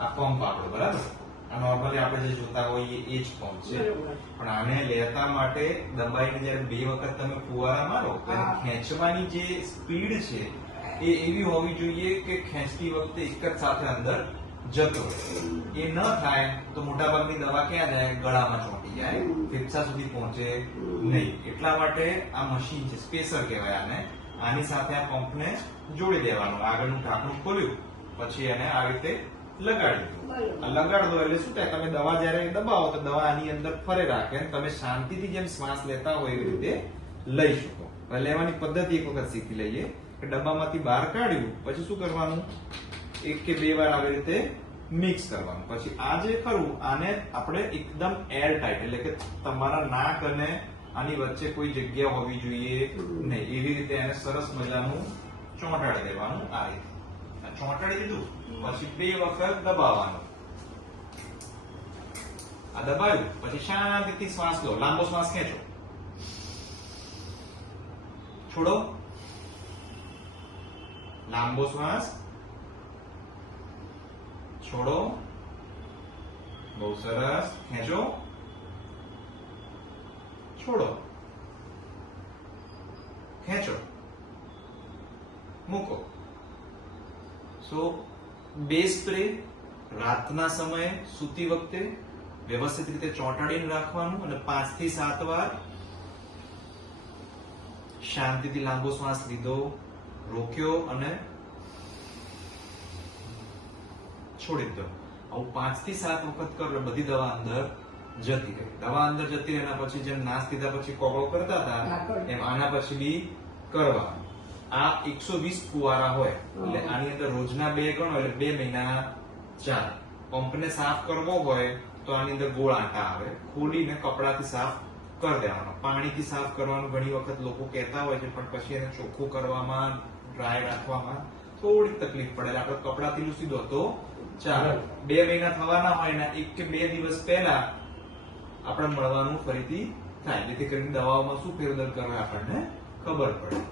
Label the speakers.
Speaker 1: આ પંપ આપણો બરાબર? આ નોર્મલી આપણે જે જોતા હોઈએ એ જ પંપ છે. પણ આને લેતા માટે દબાઈને જ્યારે બે વખત તમે ફુવારા મારો ખેંચવાની જે સ્પીડ છે એ એવી હોવી જોઈએ કે ખેંચતી વખતે એક જ સાથે અંદર જતો. એ ન થાય તો મોટાભાગની દવા ક્યાં જાય? ગળામાં ચોંટી જાય. ફેફસા સુધી પહોંચે નહીં. એટલા માટે આ મશીન છે સ્પેસર કહેવાય આને. આની સાથે આ પંપને જોડી દેવાનું. આગળનું ઢાંકણું ખોલ્યું. પછી એને આ રીતે લગાડી લગાડ દો એટલે શું થાય? તમે દવા જ્યારે દબાવો તો દવા આની અંદર ફરે રાખે તમે શાંતિથી જેમ શ્વાસ લેતા હોય એવી રીતે લઈ શકો. લેવાની પદ્ધતિ એક વખત શીખી લઈએ કે ડબ્બામાંથી બહાર કાઢ્યું, પછી શું કરવાનું? એક કે બે વાર આવી રીતે મિક્સ કરવાનું. પછી આ જે ખરું, આને આપણે એકદમ એર ટાઈટ એટલે કે તમારા નાક અને આની વચ્ચે કોઈ જગ્યા હોવી જોઈએ નહીં. એવી રીતે એને સરસ મજાનું ચોંટાડી દેવાનું આ રીતે. ચોંટાડી દીધું પછી બે વખત દબાવવાનું. આ દબાવ્યું પછી શાંતિથી શ્વાસ લો, લાંબો શ્વાસ ખેંચો. છોડો. લાંબો શ્વાસ. છોડો. બહુ સરસ, ખેંચો. છોડો. ખેંચો. મૂકો. સો બે સ્પ્રે રાતના સમયે સૂતી વખતે વ્યવસ્થિત રીતે ચોંટાડીને રાખવાનું અને પાંચથી સાત વાર શાંતિથી લાંબો શ્વાસ લીધો રોક્યો અને છોડી દો આવું પાંચથી સાત વખત કરો એટલે બધી દવા અંદર જતી રહે. દવા અંદર જતી રહે એના પછી જેમ નાશ લીધા પછી કોગળો કરતા હતા એમ આના પછી બી કરવાનું. આ એકસો વીસ ફુવારા હોય એટલે આની અંદર રોજના બે ગણો એટલે બે મહિના ચાર પંપને સાફ કરવો હોય તો આની અંદર ગોળ આંટા આવે. ખોલીને કપડાથી સાફ કરી દેવાનો. પાણીથી સાફ કરવાનું ઘણી વખત લોકો કહેતા હોય છે પણ પછી એને ચોખ્ખું કરવામાં ડ્રાય રાખવામાં થોડીક તકલીફ પડે. એટલે આપણે કપડાથી સીધો તો ચાલે. બે મહિના થવાના હોય ને એક કે બે દિવસ પહેલા આપણે મળવાનું ફરીથી થાય. જેથી કરીને દવાઓમાં શું ફેરબદલ કરવા આપણને ખબર પડે.